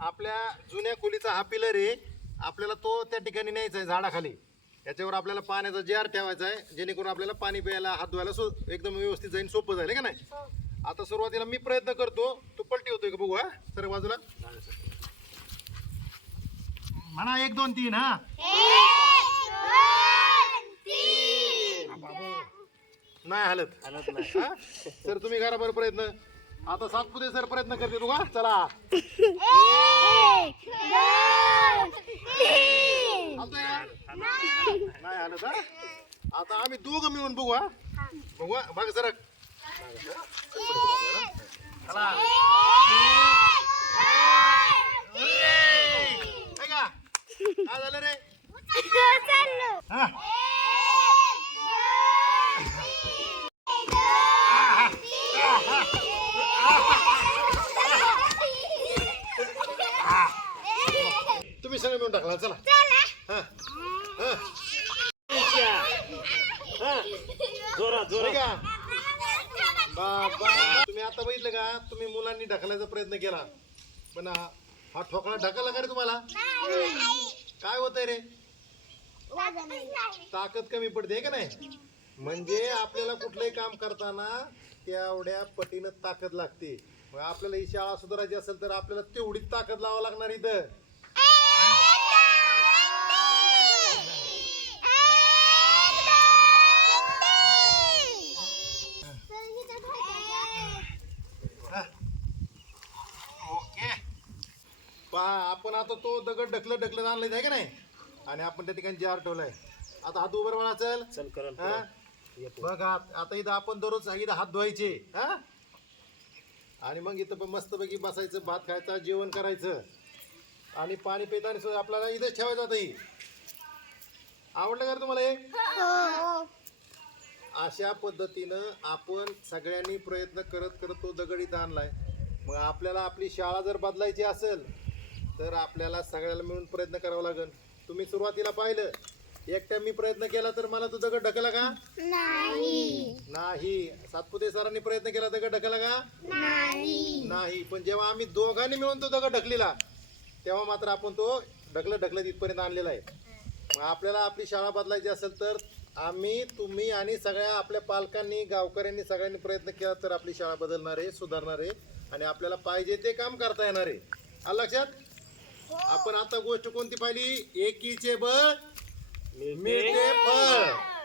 आपल्या जुन्या खोलीचा हा पिलर आहे. आपल्याला तो त्या ठिकाणी न्यायचा आहे झाडाखाली. याच्यावर आपल्याला पाण्याचा जार ठेवायचा आहे जेणेकरून आपल्याला पाणी प्यायला हात धुवायला सो एकदम व्यवस्थित जाईल सोपं जाईल का नाही? आता सुरुवातीला मी प्रयत्न करतो तू पलटी होतोय का बघू हा? सर बाजूला. म्हणा एक दोन तीन हा? नाही हलत हलत नाही हा? सर तुम्ही करा बरं प्रयत्न. आता सातपुते सर प्रयत्न करते तू का चला. नाही हलत हा आता आम्ही दोघं मिळून बघू हा. बघू हा? बघ सर चला. हे का? काय झालं रे? हा. सगळं मिळून टाकला. चला. हा. हा. हा. हे का बाबा. तुम्ही आता बघितलं का? तुम्ही मुलांनी ढकलायचा प्रयत्न केला. पण हा हा ठोकळा ढकलला का रे तुम्हाला? काय होतंय रे? ताकद कमी पडते है का नाही? म्हणजे आपल्याला कुठलंही काम करताना तेवढ्या पटीनं ताकद लागते. मग आपल्याला ही शाळा सुधारायची असेल तर आपल्याला तेवढीच ताकद लावा लागणार इथं. पहा आपण आता तो दगड ढकलत ढकलत आणलाय आहे का नाही? आणि आपण त्या ठिकाणी जार ठेवलाय आता हात उभं मला चल. चल करण हा? बघ आत- आता इथं आपण दररोज इथं हात धुवायचे हा? आणि मग इथं पण मस्तपैकी बसायचं भात खायचा जेवण करायचं. आणि पाणी पिताना सुद्धा आपल्याला इथंच ठेवायचं आता ही. आवडलं का रे तुम्हाला हे. अशा पद्धतीनं आपण सगळ्यांनी प्रयत्न करत करत तो दगड इथं आणलाय. मग आपल्याला आपली शाळा जर बदलायची असेल तर आपल्याला सगळ्याला मिळून प्रयत्न करावा लागेल. तुम्ही सुरुवातीला पाहिलं. एकट्या मी प्रयत्न केला तर मला तो दगड ढकला का? नाही. सातपुते सरांनी प्रयत्न केला दगड ढकला का? नाही. पण जेव्हा आम्ही दोघांनी मिळून तो दगड ढकलेला तेव्हा मात्र आपण तो ढकलत ढकलत इथपर्यंत आणलेला आहे. मग आपल्याला आपली शाळा बदलायची असेल तर आम्ही तुम्ही आणि सगळ्या आपल्या पालकांनी गावकऱ्यांनी सगळ्यांनी प्रयत्न केला तर आपली शाळा बदलणार आहे सुधारणार आहे आणि आपल्याला पाहिजे ते काम करता येणार आहे. लक्षात? आपण आता गोष्ट कोणती पाहिली? एकीचे बळ. मिळते फळ.